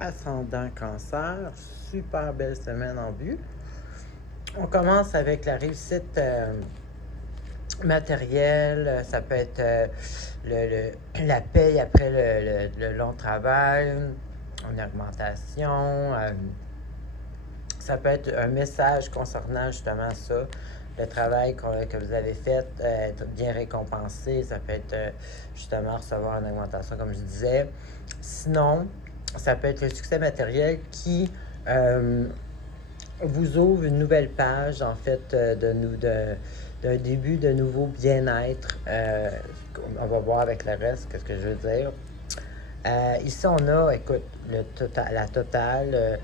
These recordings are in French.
Ascendant Cancer, super belle semaine en vue. On commence avec la réussite matérielle. Ça peut être la paye après le long travail, une augmentation. Ça peut être un message concernant justement ça, le travail que vous avez fait, être bien récompensé. Ça peut être justement recevoir une augmentation, comme je disais. Sinon, ça peut être le succès matériel qui vous ouvre une nouvelle page, en fait, d'un début de nouveau bien-être. On va voir avec le reste ce que je veux dire. Ici, on a, écoute, la totale,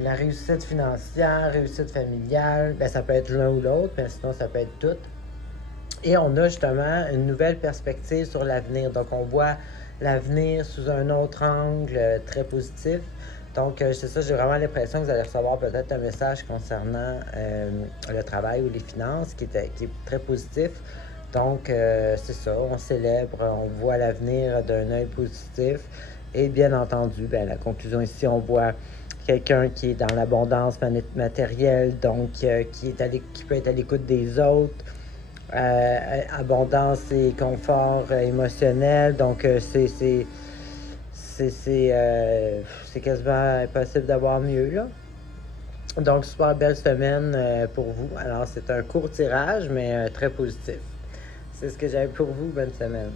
la réussite financière, réussite familiale. Ben, ça peut être l'un ou l'autre, mais sinon, ça peut être tout. Et on a justement une nouvelle perspective sur l'avenir. Donc, on voit l'avenir sous un autre angle très positif. Donc, c'est ça, j'ai vraiment l'impression que vous allez recevoir peut-être un message concernant le travail ou les finances qui est très positif. Donc, c'est ça, on célèbre, on voit l'avenir d'un œil positif. Et bien entendu, ben, la conclusion ici, on voit quelqu'un qui est dans l'abondance matérielle, donc qui peut être à l'écoute des autres. Abondance et confort émotionnel. Donc, c'est quasiment impossible d'avoir mieux, là. Donc, super belle semaine pour vous. Alors, c'est un court tirage, mais très positif. C'est ce que j'avais pour vous. Bonne semaine.